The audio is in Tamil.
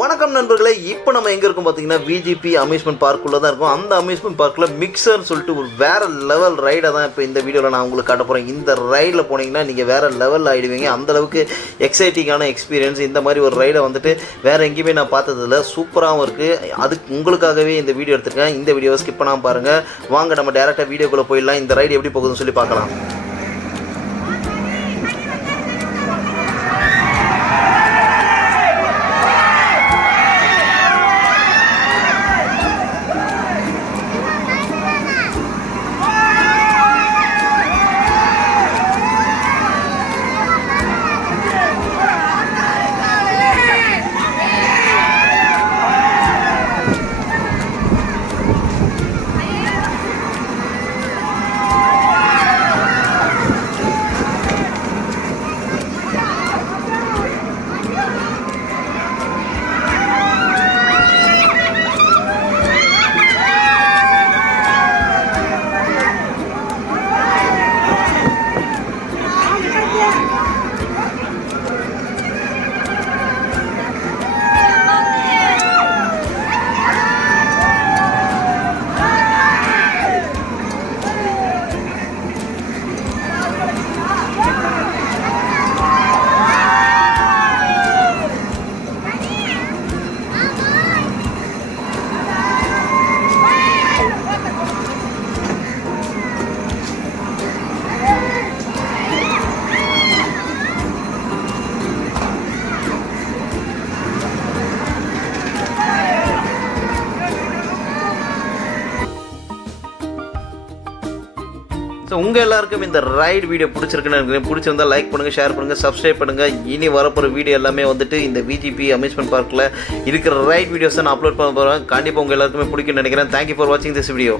வணக்கம் நண்பர்களே, இப்போ நம்ம எங்கே இருக்கோம் பார்த்தீங்கன்னா விஜிபி அம்யூஸ்மெண்ட் பார்க்குள்ளே தான் இருக்கும். அந்த அம்யூஸ்மெண்ட் பார்க்கில் மிக்சர்னு சொல்லிட்டு ஒரு வேறு லெவல் ரைடை தான் இப்போ இந்த வீடியோவில் நான் உங்களுக்கு காட்ட போகிறேன். இந்த ரைடில் போனீங்கன்னா நீங்கள் வேறு லெவலில் ஆகிடுவீங்க. அந்தளவுக்கு எக்ஸைட்டிங்கான எக்ஸ்பீரியன்ஸ். இந்த மாதிரி ஒரு ரைடை வந்துட்டு வேறு எங்கேயுமே நான் பார்த்ததில்ல. சூப்பராகவும் இருக்குது. அதுக்கு உங்களுக்காகவே இந்த வீடியோ எடுத்திருக்கேன். இந்த வீடியோவை ஸ்கிப் பண்ணாமல் பாருங்கள். வாங்க நம்ம டேரெக்டாக வீடியோக்குள்ளே போயிடலாம். இந்த ரைடு எப்படி போகுதுன்னு சொல்லி பார்க்கலாம். ஸோ உங்கள் எல்லாருக்கும் இந்த ரைடு வீடியோ பிடிச்சிருக்குன்னு நினைக்கிறேன். பிடிச்சிருந்தால் லைக் பண்ணுங்கள், ஷேர் பண்ணுங்கள், சப்ஸ்கிரைப் பண்ணுங்கள். இனி வரப்போகிற வீடியோ எல்லாமே வந்துட்டு இந்த விஜிபி அம்யூஸ்மெண்ட் பார்க்கில் இருக்கிற ரைட் வீடியோஸை நான் அப்லோட் பண்ண போகிறேன். கண்டிப்பாக உங்கள் எல்லாருக்குமே பிடிக்கும்னு நினைக்கிறேன். தேங்க்யூ ஃபார் வாட்சிங் திஸ் வீடியோ.